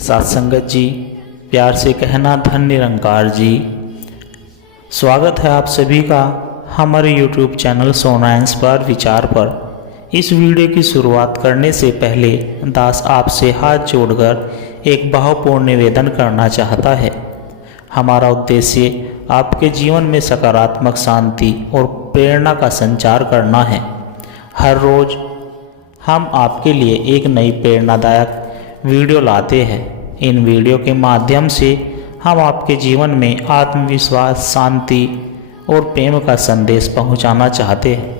सत्संगत जी, प्यार से कहना धन निरंकार जी। स्वागत है आप सभी का हमारे YouTube चैनल सोना इंस्पायर विचार पर। इस वीडियो की शुरुआत करने से पहले दास आपसे हाथ जोड़कर एक भावपूर्ण निवेदन करना चाहता है। हमारा उद्देश्य आपके जीवन में सकारात्मक शांति और प्रेरणा का संचार करना है। हर रोज हम आपके लिए एक नई प्रेरणादायक वीडियो लाते हैं। इन वीडियो के माध्यम से हम आपके जीवन में आत्मविश्वास, शांति और प्रेम का संदेश पहुंचाना चाहते हैं।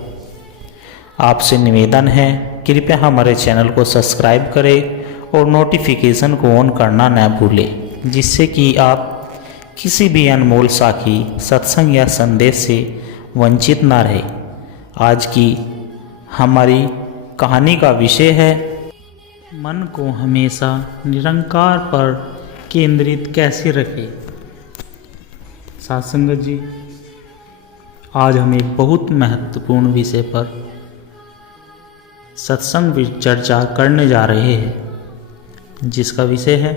आपसे निवेदन है, कृपया हमारे चैनल को सब्सक्राइब करें और नोटिफिकेशन को ऑन करना न भूलें, जिससे कि आप किसी भी अनमोल साखी, सत्संग या संदेश से वंचित न रहे। आज की हमारी कहानी का विषय है, मन को हमेशा निरंकार पर केंद्रित कैसे रखें। सत्संगत जी, आज हम एक बहुत महत्वपूर्ण विषय पर सत्संग में चर्चा करने जा रहे हैं, जिसका विषय है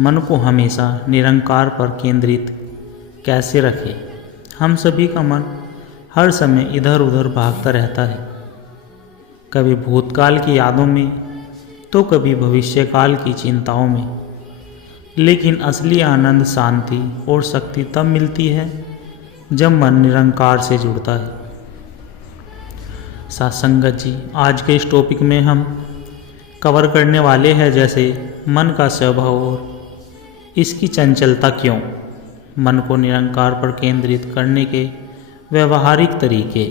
मन को हमेशा निरंकार पर केंद्रित कैसे रखें। हम सभी का मन हर समय इधर उधर भागता रहता है, कभी भूतकाल की यादों में तो कभी भविष्यकाल की चिंताओं में। लेकिन असली आनंद, शांति और शक्ति तब मिलती है जब मन निरंकार से जुड़ता है। सत्संगत जी, आज के इस टॉपिक में हम कवर करने वाले हैं जैसे मन का स्वभाव और इसकी चंचलता क्यों, मन को निरंकार पर केंद्रित करने के व्यवहारिक तरीके,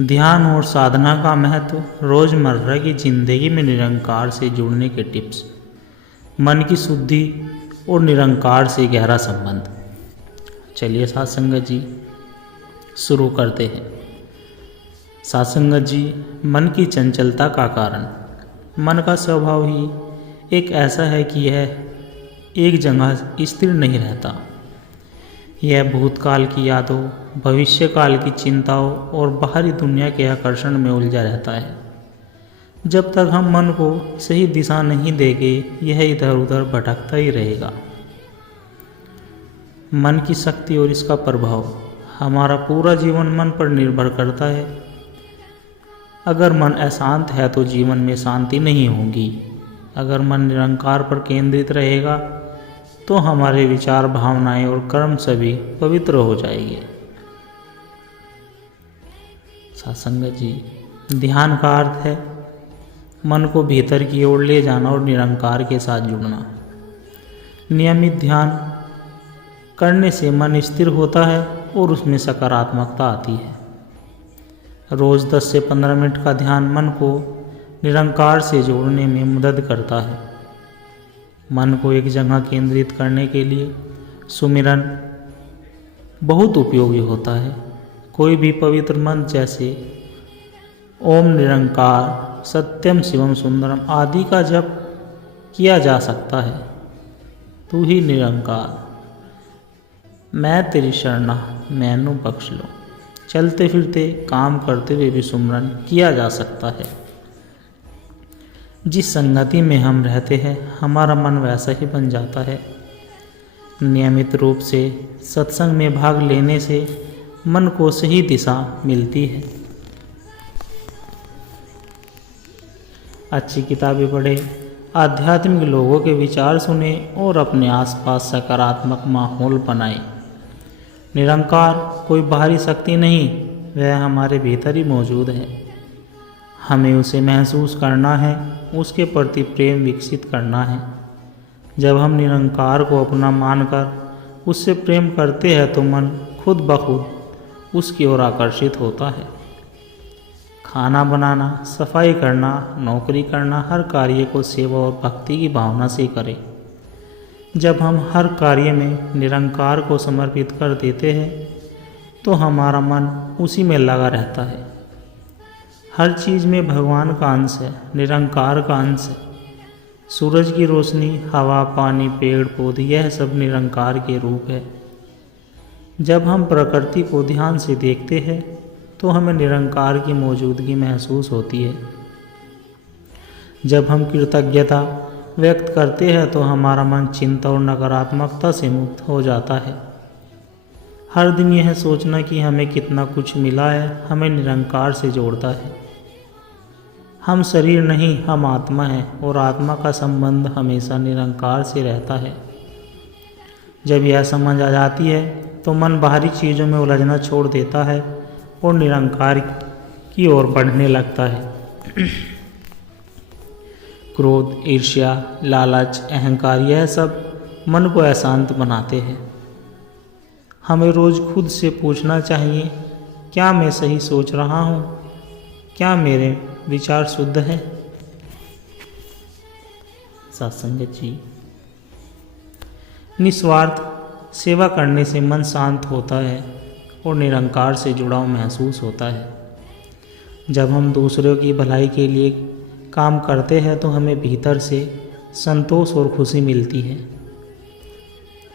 ध्यान और साधना का महत्व, रोज़मर्रा की जिंदगी में निरंकार से जुड़ने के टिप्स, मन की शुद्धि और निरंकार से गहरा संबंध। चलिए सत्संगत जी शुरू करते हैं। सत्संगत जी, मन की चंचलता का कारण, मन का स्वभाव ही एक ऐसा है कि यह एक जगह स्थिर नहीं रहता। यह भूतकाल की यादों, भविष्यकाल की चिंताओं और बाहरी दुनिया के आकर्षण में उलझा रहता है। जब तक हम मन को सही दिशा नहीं देंगे, यह इधर उधर भटकता ही रहेगा। मन की शक्ति और इसका प्रभाव, हमारा पूरा जीवन मन पर निर्भर करता है। अगर मन अशांत है तो जीवन में शांति नहीं होगी। अगर मन निरंकार पर केंद्रित रहेगा तो हमारे विचार, भावनाएं और कर्म सभी पवित्र हो जाएंगे। सत्संगत जी, ध्यान का अर्थ है मन को भीतर की ओर ले जाना और निरंकार के साथ जुड़ना। नियमित ध्यान करने से मन स्थिर होता है और उसमें सकारात्मकता आती है। रोज़ 10 से 15 मिनट का ध्यान मन को निरंकार से जोड़ने में मदद करता है। मन को एक जगह केंद्रित करने के लिए सुमिरन बहुत उपयोगी होता है। कोई भी पवित्र मंत्र जैसे ओम निरंकार, सत्यम शिवम सुंदरम आदि का जप किया जा सकता है। तू ही निरंकार, मैं तेरी शरणा, मैनू बख्श लो। चलते फिरते, काम करते हुए भी सुमिरन किया जा सकता है। जिस संगति में हम रहते हैं, हमारा मन वैसा ही बन जाता है। नियमित रूप से सत्संग में भाग लेने से मन को सही दिशा मिलती है। अच्छी किताबें पढ़ें, आध्यात्मिक लोगों के विचार सुने और अपने आसपास सकारात्मक माहौल बनाएं। निरंकार कोई बाहरी शक्ति नहीं, वह हमारे भीतर ही मौजूद है। हमें उसे महसूस करना है, उसके प्रति प्रेम विकसित करना है। जब हम निरंकार को अपना मानकर उससे प्रेम करते हैं तो मन खुद ब खुद उसकी ओर आकर्षित होता है। खाना बनाना, सफाई करना, नौकरी करना, हर कार्य को सेवा और भक्ति की भावना से करें। जब हम हर कार्य में निरंकार को समर्पित कर देते हैं तो हमारा मन उसी में लगा रहता है। हर चीज़ में भगवान का अंश है, निरंकार का अंश है। सूरज की रोशनी, हवा, पानी, पेड़ पौधे, यह सब निरंकार के रूप है। जब हम प्रकृति को ध्यान से देखते हैं तो हमें निरंकार की मौजूदगी महसूस होती है। जब हम कृतज्ञता व्यक्त करते हैं तो हमारा मन चिंता और नकारात्मकता से मुक्त हो जाता है। हर दिन यह सोचना कि हमें कितना कुछ मिला है हमें निरंकार से जोड़ता है। हम शरीर नहीं, हम आत्मा हैं और आत्मा का संबंध हमेशा निरंकार से रहता है। जब यह समझ आ जाती है तो मन बाहरी चीज़ों में उलझना छोड़ देता है और निरंकार की ओर बढ़ने लगता है। क्रोध, ईर्ष्या, लालच, अहंकार यह सब मन को अशांत बनाते हैं। हमें रोज़ खुद से पूछना चाहिए, क्या मैं सही सोच रहा हूँ? क्या मेरे विचार शुद्ध है? सत्संगत जी, निस्वार्थ सेवा करने से मन शांत होता है और निरंकार से जुड़ाव महसूस होता है। जब हम दूसरों की भलाई के लिए काम करते हैं तो हमें भीतर से संतोष और खुशी मिलती है।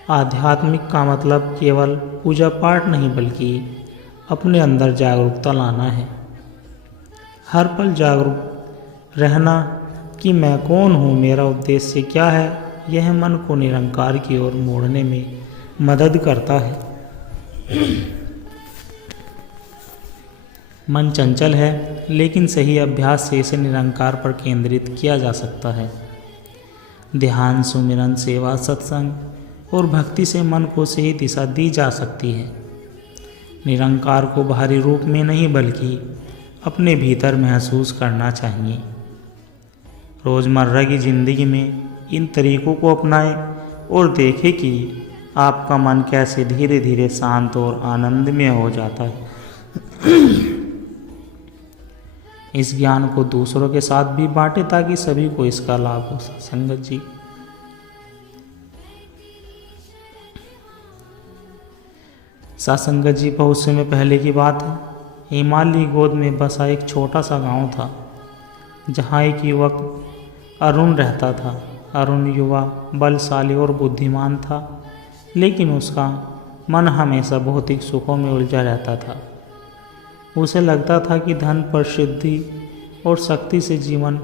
आध्यात्मिक का मतलब केवल पूजा पाठ नहीं बल्कि अपने अंदर जागरूकता लाना है। हर पल जागरूक रहना कि मैं कौन हूँ, मेरा उद्देश्य क्या है, यह मन को निरंकार की ओर मोड़ने में मदद करता है। मन चंचल है लेकिन सही अभ्यास से इसे निरंकार पर केंद्रित किया जा सकता है। ध्यान, सुमिरन, सेवा, सत्संग और भक्ति से मन को सही दिशा दी जा सकती है। निरंकार को बाहरी रूप में नहीं बल्कि अपने भीतर महसूस करना चाहिए। रोज़मर्रा की ज़िंदगी में इन तरीकों को अपनाएं और देखें कि आपका मन कैसे धीरे धीरे शांत और आनंदमय हो जाता है। इस ज्ञान को दूसरों के साथ भी बांटें ताकि सभी को इसका लाभ हो। संगत जी, सत्संगत जी, बहुत समय पहले की बात है। हिमालय गोद में बसा एक छोटा सा गांव था जहाँ एक युवक अरुण रहता था। अरुण युवा, बलशाली और बुद्धिमान था, लेकिन उसका मन हमेशा भौतिक सुखों में उलझा रहता था। उसे लगता था कि धन, प्रसिद्धि और शक्ति से जीवन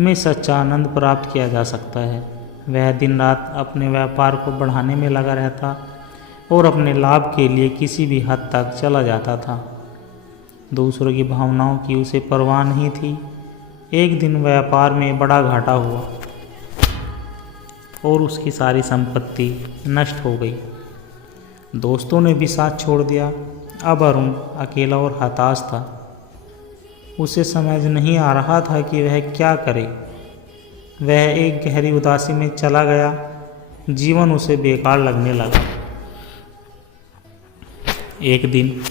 में सच्चा आनंद प्राप्त किया जा सकता है। वह दिन रात अपने व्यापार को बढ़ाने में लगा रहता और अपने लाभ के लिए किसी भी हद तक चला जाता था। दूसरों की भावनाओं की उसे परवाह नहीं थी। एक दिन व्यापार में बड़ा घाटा हुआ और उसकी सारी संपत्ति नष्ट हो गई। दोस्तों ने भी साथ छोड़ दिया। अब अरुण अकेला और हताश था। उसे समझ नहीं आ रहा था कि वह क्या करे। वह एक गहरी उदासी में चला गया। जीवन उसे बेकार लगने लगा। एक दिन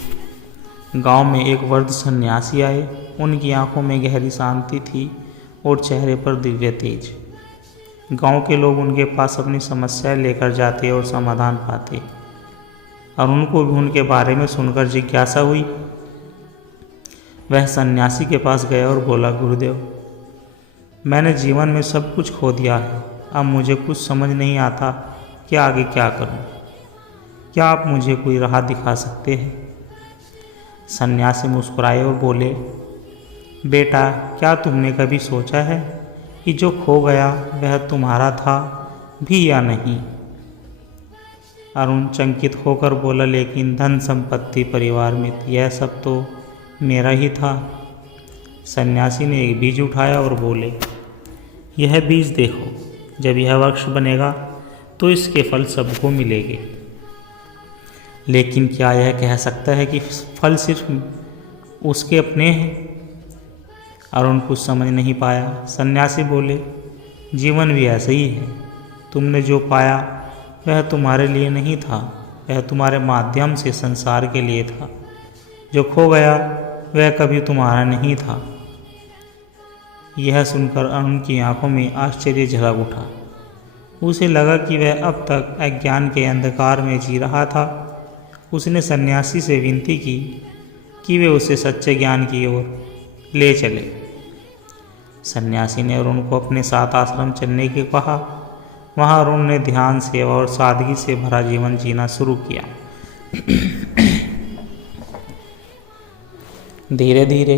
गांव में एक वृद्ध सन्यासी आए। उनकी आंखों में गहरी शांति थी और चेहरे पर दिव्य तेज। गांव के लोग उनके पास अपनी समस्याएं लेकर जाते और समाधान पाते। अरुण को भी उनके बारे में सुनकर जिज्ञासा हुई। वह सन्यासी के पास गया और बोला, गुरुदेव, मैंने जीवन में सब कुछ खो दिया है। अब मुझे कुछ समझ नहीं आता कि आगे क्या करूं। क्या आप मुझे कोई राह दिखा सकते हैं? सन्यासी मुस्कुराए और बोले, बेटा, क्या तुमने कभी सोचा है कि जो खो गया वह तुम्हारा था भी या नहीं? अरुण चंकित होकर बोला, लेकिन धन, संपत्ति, परिवार में यह सब तो मेरा ही था। सन्यासी ने एक बीज उठाया और बोले, यह बीज देखो, जब यह वृक्ष बनेगा तो इसके फल सबको मिलेंगे। लेकिन क्या यह कह सकता है कि फल सिर्फ उसके अपने हैं? अरुण कुछ समझ नहीं पाया। सन्यासी बोले, जीवन भी ऐसा ही है। तुमने जो पाया वह तुम्हारे लिए नहीं था, वह तुम्हारे माध्यम से संसार के लिए था। जो खो गया वह कभी तुम्हारा नहीं था। यह सुनकर अरुण की आंखों में आश्चर्य झलक उठा। उसे लगा कि वह अब तक अज्ञान के अंधकार में जी रहा था। उसने सन्यासी से विनती की कि वे उसे सच्चे ज्ञान की ओर ले चले। सन्यासी ने अरुण को अपने साथ आश्रम चलने के कहा। वहाँ अरुण ने ध्यान, सेवा और सादगी से भरा जीवन जीना शुरू किया। धीरे धीरे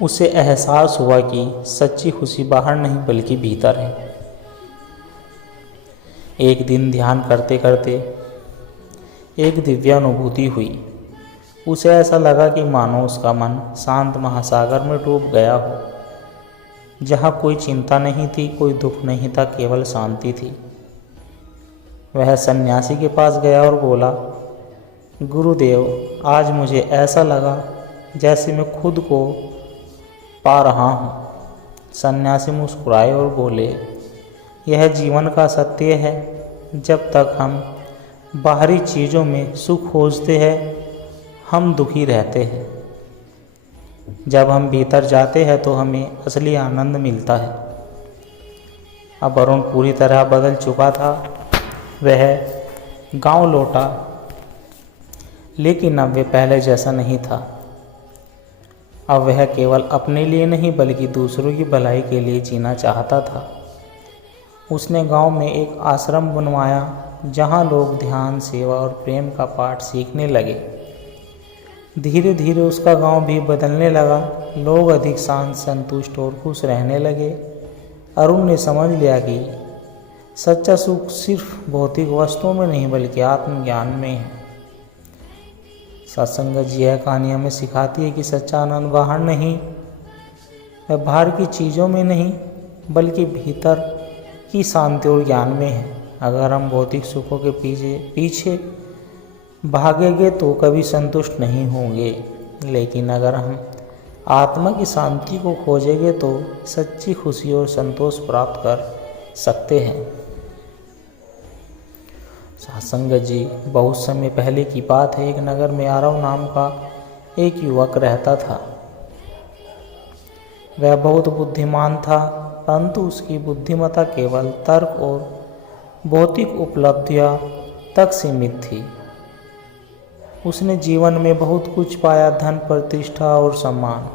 उसे एहसास हुआ कि सच्ची खुशी बाहर नहीं बल्कि भीतर है। एक दिन ध्यान करते करते एक दिव्य अनुभूति हुई। उसे ऐसा लगा कि मानो उसका मन शांत महासागर में डूब गया हो, जहाँ कोई चिंता नहीं थी, कोई दुख नहीं था, केवल शांति थी। वह सन्यासी के पास गया और बोला, गुरुदेव, आज मुझे ऐसा लगा जैसे मैं खुद को पा रहा हूँ। सन्यासी मुस्कुराए और बोले, यह जीवन का सत्य है। जब तक हम बाहरी चीज़ों में सुख खोजते हैं, हम दुखी रहते हैं। जब हम भीतर जाते हैं तो हमें असली आनंद मिलता है। अब अरुण पूरी तरह बदल चुका था। वह गांव लौटा, लेकिन अब वह पहले जैसा नहीं था। अब वह केवल अपने लिए नहीं बल्कि दूसरों की भलाई के लिए जीना चाहता था। उसने गांव में एक आश्रम बनवाया, जहां लोग ध्यान, सेवा और प्रेम का पाठ सीखने लगे। धीरे धीरे उसका गांव भी बदलने लगा। लोग अधिक शांत, संतुष्ट और खुश रहने लगे। अरुण ने समझ लिया कि सच्चा सुख सिर्फ भौतिक वस्तुओं में नहीं बल्कि आत्मज्ञान में है। सत्संग जी यह कहानी हमें सिखाती है कि सच्चा आनंद बाहर नहीं, वह बाहर की चीज़ों में नहीं बल्कि भीतर की शांति और ज्ञान में है। अगर हम भौतिक सुखों के पीछे भागेंगे तो कभी संतुष्ट नहीं होंगे, लेकिन अगर हम आत्मा की शांति को खोजेंगे तो सच्ची खुशी और संतोष प्राप्त कर सकते हैं। सत्संग जी, बहुत समय पहले की बात है। एक नगर में आरव नाम का एक युवक रहता था। वह बहुत बुद्धिमान था, परंतु उसकी बुद्धिमत्ता केवल तर्क और भौतिक उपलब्धियां तक सीमित थी। उसने जीवन में बहुत कुछ पाया, धन, प्रतिष्ठा और सम्मान,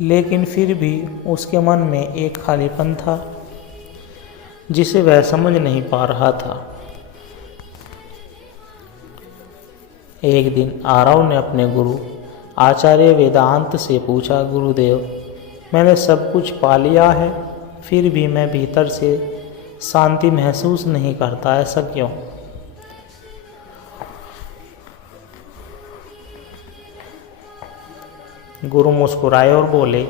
लेकिन फिर भी उसके मन में एक खालीपन था जिसे वह समझ नहीं पा रहा था। एक दिन आरव ने अपने गुरु आचार्य वेदांत से पूछा, गुरुदेव, मैंने सब कुछ पा लिया है, फिर भी मैं भीतर से शांति महसूस नहीं करता, ऐसा क्यों? गुरु मुस्कुराए और बोले,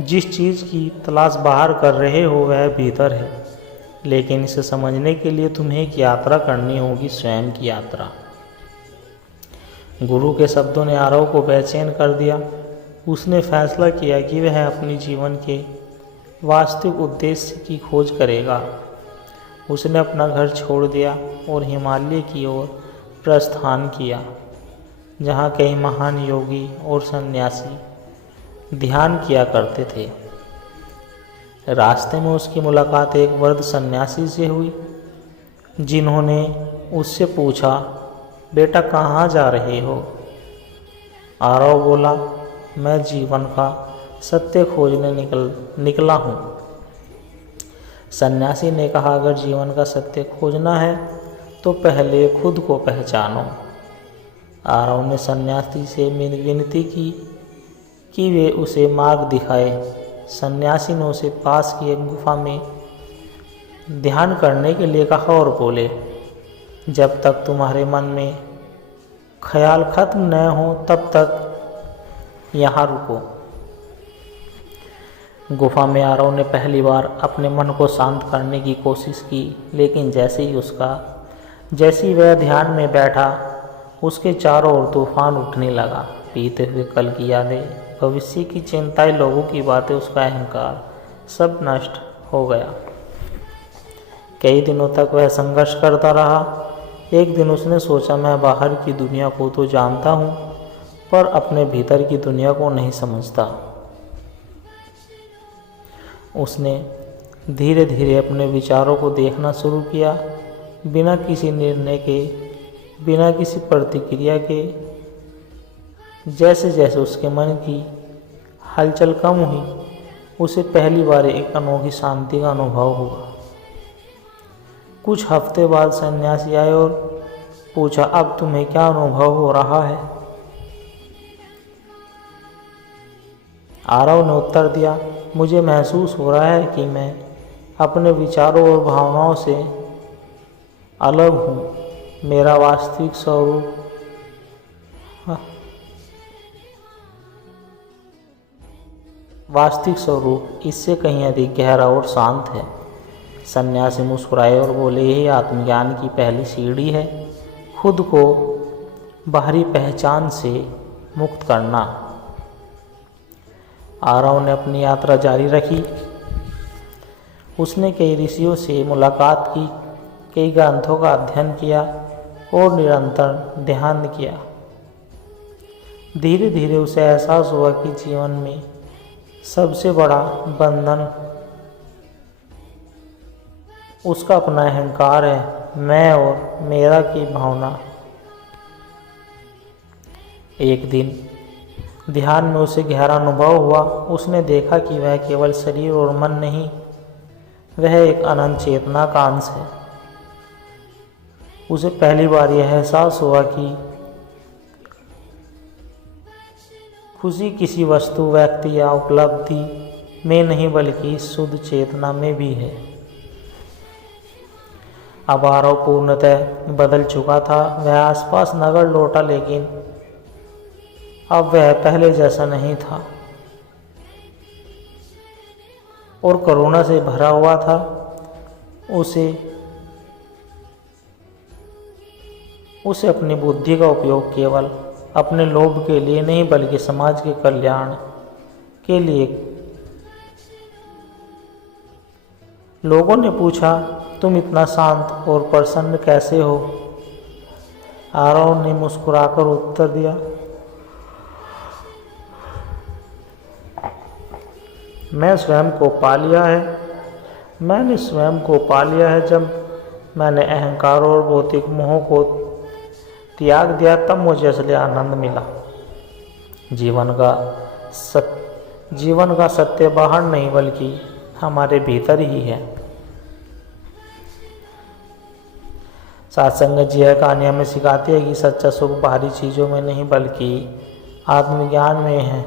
जिस चीज़ की तलाश बाहर कर रहे हो वह भीतर है, लेकिन इसे समझने के लिए तुम्हें एक यात्रा करनी होगी, स्वयं की यात्रा। गुरु के शब्दों ने आरव को बेचैन कर दिया। उसने फैसला किया कि वह अपने जीवन के वास्तविक उद्देश्य की खोज करेगा। उसने अपना घर छोड़ दिया और हिमालय की ओर प्रस्थान किया, जहाँ कई महान योगी और सन्यासी ध्यान किया करते थे। रास्ते में उसकी मुलाकात एक वृद्ध सन्यासी से हुई, जिन्होंने उससे पूछा, बेटा कहाँ जा रहे हो? आरव बोला, मैं जीवन का सत्य खोजने निकला हूँ। सन्यासी ने कहा, अगर जीवन का सत्य खोजना है तो पहले खुद को पहचानो। आरव ने सन्यासी से विनती की कि वे उसे मार्ग दिखाए। सन्यासी ने उसे पास की एक गुफा में ध्यान करने के लिए कहा और बोले, जब तक तुम्हारे मन में ख्याल खत्म न हो तब तक यहाँ रुको। गुफा में आरव ने पहली बार अपने मन को शांत करने की कोशिश की, लेकिन जैसे ही वह ध्यान में बैठा, उसके चारों ओर तूफान उठने लगा। बीते हुए कल की यादें, भविष्य की चिंताएं, लोगों की बातें, उसका अहंकार, सब नष्ट हो गया। कई दिनों तक वह संघर्ष करता रहा। एक दिन उसने सोचा, मैं बाहर की दुनिया को तो जानता हूँ, पर अपने भीतर की दुनिया को नहीं समझता। उसने धीरे धीरे अपने विचारों को देखना शुरू किया, बिना किसी निर्णय के, बिना किसी प्रतिक्रिया के। जैसे जैसे उसके मन की हलचल कम हुई, उसे पहली बार एक अनोखी शांति का अनुभव हुआ। कुछ हफ्ते बाद सन्यासी आए और पूछा, अब तुम्हें क्या अनुभव हो रहा है? आरव ने उत्तर दिया, मुझे महसूस हो रहा है कि मैं अपने विचारों और भावनाओं से अलग हूँ। मेरा वास्तविक स्वरूप इससे कहीं अधिक गहरा और शांत है। सन्यासी मुस्कुराए और बोले, यही आत्मज्ञान की पहली सीढ़ी है, खुद को बाहरी पहचान से मुक्त करना। आरव ने अपनी यात्रा जारी रखी। उसने कई ऋषियों से मुलाकात की, कई ग्रंथों का अध्ययन किया और निरंतर ध्यान किया। धीरे धीरे उसे एहसास हुआ कि जीवन में सबसे बड़ा बंधन उसका अपना अहंकार है, मैं और मेरा की भावना। एक दिन ध्यान में उसे गहरा अनुभव हुआ। उसने देखा कि वह केवल शरीर और मन नहीं, वह एक अनंत चेतना का अंश है। उसे पहली बार यह एहसास हुआ कि खुशी किसी वस्तु, व्यक्ति या उपलब्धि में नहीं बल्कि शुद्ध चेतना में भी है। अब आरव पूर्णतः बदल चुका था। वह आसपास नगर लौटा, लेकिन अब वह पहले जैसा नहीं था और करुणा से भरा हुआ था। उसे अपनी बुद्धि का उपयोग केवल अपने लोभ के लिए नहीं बल्कि समाज के कल्याण के लिए। लोगों ने पूछा, तुम इतना शांत और प्रसन्न कैसे हो? आरव ने मुस्कुराकर उत्तर दिया, मैंने स्वयं को पा लिया है। जब मैंने अहंकार और भौतिक मोह को त्याग दिया, तब मुझे असली आनंद मिला। जीवन का सत्य बाहर नहीं बल्कि हमारे भीतर ही है। सत्संग जी यह कहानी हमें सिखाती है कि सच्चा सुख बाहरी चीज़ों में नहीं बल्कि आत्मज्ञान में है।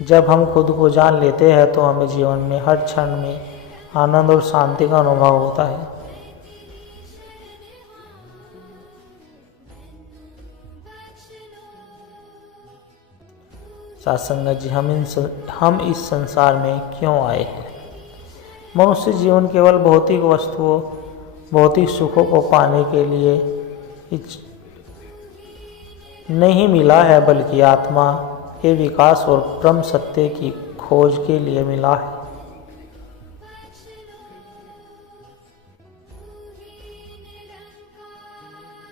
जब हम खुद को जान लेते हैं तो हमें जीवन में हर क्षण में आनंद और शांति का अनुभव होता है। सत्संग जी हम इस संसार में क्यों आए हैं? मनुष्य जीवन केवल भौतिक वस्तुओं, भौतिक सुखों को पाने के लिए नहीं मिला है बल्कि आत्मा के विकास और परम सत्य की खोज के लिए मिला है।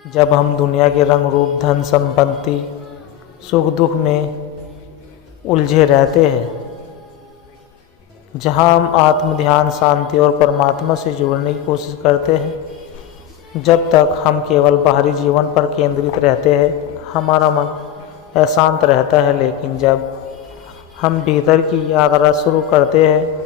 जब हम दुनिया के रंग रूप, धन संपत्ति, सुख दुख में उलझे रहते हैं, जहां हम आत्म ध्यान, शांति और परमात्मा से जुड़ने की कोशिश करते हैं, जब तक हम केवल बाहरी जीवन पर केंद्रित रहते हैं, हमारा मन अशांत रहता है। लेकिन जब हम भीतर की यात्रा शुरू करते हैं,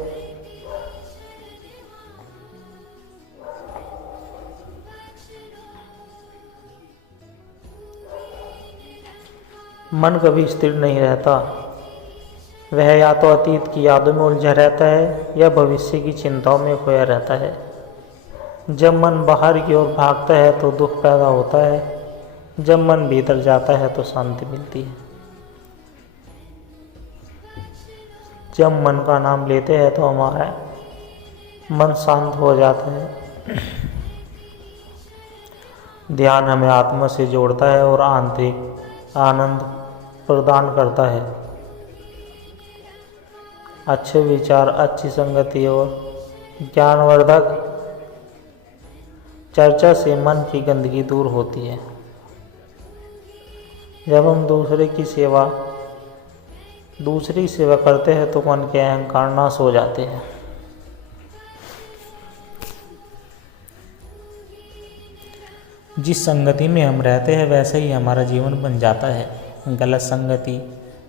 मन कभी स्थिर नहीं रहता। वह या तो अतीत की यादों में उलझा रहता है या भविष्य की चिंताओं में खोया रहता है। जब मन बाहर की ओर भागता है तो दुख पैदा होता है, जब मन भीतर जाता है तो शांति मिलती है। जब मन का नाम लेते हैं तो हमारा मन शांत हो जाता है। ध्यान हमें आत्मा से जोड़ता है और आंतरिक आनंद प्रदान करता है। अच्छे विचार, अच्छी संगति और ज्ञानवर्धक चर्चा से मन की गंदगी दूर होती है। जब हम दूसरी सेवा करते हैं तो मन के अहंकार नाश हो जाते हैं। जिस संगति में हम रहते हैं वैसे ही हमारा जीवन बन जाता है। गलत संगति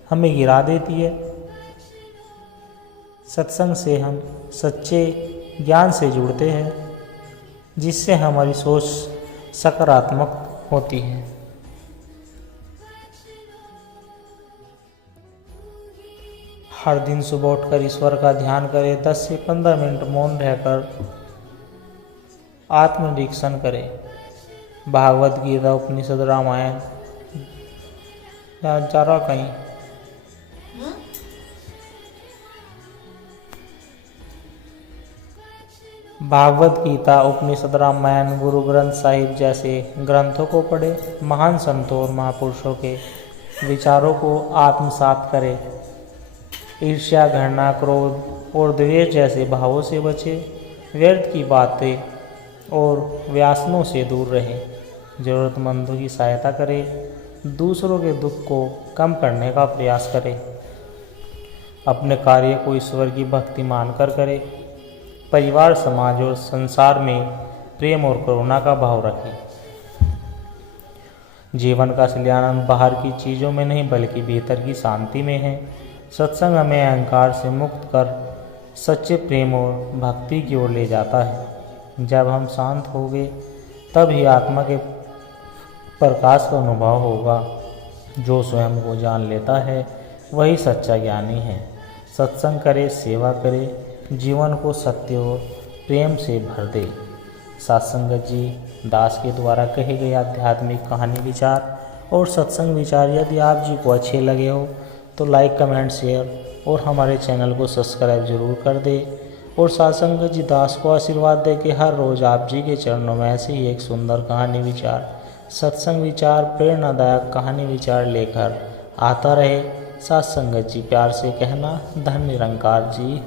हमें गिरा देती है। सत्संग से हम सच्चे ज्ञान से जुड़ते हैं, जिससे हमारी सोच सकारात्मक होती है। हर दिन सुबह उठकर ईश्वर का ध्यान करें। 10 से 15 मिनट मौन रहकर आत्मनिरीक्षण करें। भागवत गीता, उपनिषद, रामायण जा रहा कहीं। भागवत गीता, उपनिषद, रामायण, गुरु ग्रंथ साहिब जैसे ग्रंथों को पढ़े। महान संतों और महापुरुषों के विचारों को आत्मसात करें। ईर्ष्या, घृणा, क्रोध और द्वेष जैसे भावों से बचे। व्यर्थ की बातें और व्यासनों से दूर रहें। ज़रूरतमंदों की सहायता करें। दूसरों के दुख को कम करने का प्रयास करें। अपने कार्य को ईश्वर की भक्ति मानकर करें। परिवार, समाज और संसार में प्रेम और करुणा का भाव रखें। जीवन का असली आनंद बाहर की चीज़ों में नहीं बल्कि भीतर की शांति में है। सत्संग हमें अहंकार से मुक्त कर सच्चे प्रेम और भक्ति की ओर ले जाता है। जब हम शांत होंगे तब ही आत्मा के प्रकाश का अनुभव होगा। जो स्वयं को जान लेता है वही सच्चा ज्ञानी है। सत्संग करे, सेवा करे, जीवन को सत्य और प्रेम से भर दे। सत्संगत जी दास के द्वारा कहे गए आध्यात्मिक कहानी, विचार और सत्संग विचार यदि आप जी को अच्छे लगे हो तो लाइक, कमेंट, शेयर और हमारे चैनल को सब्सक्राइब जरूर कर दे। और सत्संगत जी दास को आशीर्वाद दे कि हर रोज़ आप जी के चरणों में ऐसे ही एक सुंदर कहानी, विचार, सत्संग विचार, प्रेरणादायक कहानी विचार लेकर आता रहे। सत्संगत जी प्यार से कहना, धन निरंकार जी।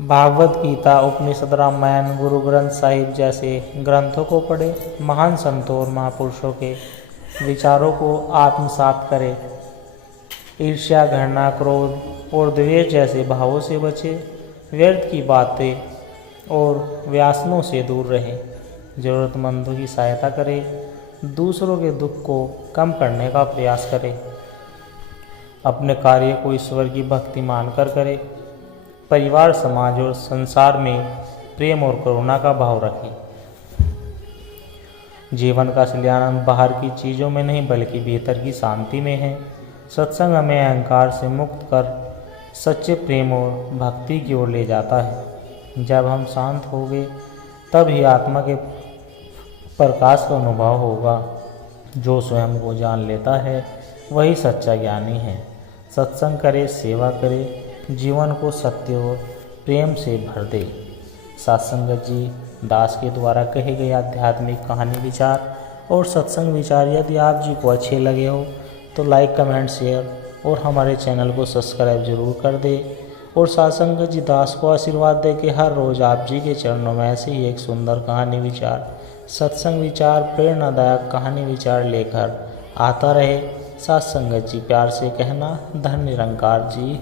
भागवत गीता, उपनिषद, रामायण, गुरु ग्रंथ साहिब जैसे ग्रंथों को पढ़े। महान संतों और महापुरुषों के विचारों को आत्मसात करें। ईर्ष्या, घृणा, क्रोध और द्वेष जैसे भावों से बचे। व्यर्थ की बातें और व्यासनों से दूर रहें। ज़रूरतमंदों की सहायता करें। दूसरों के दुख को कम करने का प्रयास करें। अपने कार्य को ईश्वर की भक्ति मानकर करें। परिवार, समाज और संसार में प्रेम और करुणा का भाव रखें। जीवन का असली आनंद बाहर की चीज़ों में नहीं बल्कि भीतर की शांति में है। सत्संग हमें अहंकार से मुक्त कर सच्चे प्रेम और भक्ति की ओर ले जाता है। जब हम शांत होंगे तब ही आत्मा के प्रकाश का अनुभव होगा। जो स्वयं को जान लेता है वही सच्चा ज्ञानी है। सत्संग करे, सेवा करे, जीवन को सत्य और प्रेम से भर दे। सत्संगत जी दास के द्वारा कहे गए आध्यात्मिक कहानी, विचार और सत्संग विचार यदि आप जी को अच्छे लगे हो तो लाइक, कमेंट, शेयर और हमारे चैनल को सब्सक्राइब जरूर कर दे। और सत्संगत जी दास को आशीर्वाद दे कि हर रोज़ आप जी के चरणों में ऐसे ही एक सुंदर कहानी, विचार, सत्संग विचार, प्रेरणादायक कहानी विचार लेकर आता रहे। सत्संगत जी प्यार से कहना, धन निरंकार जी।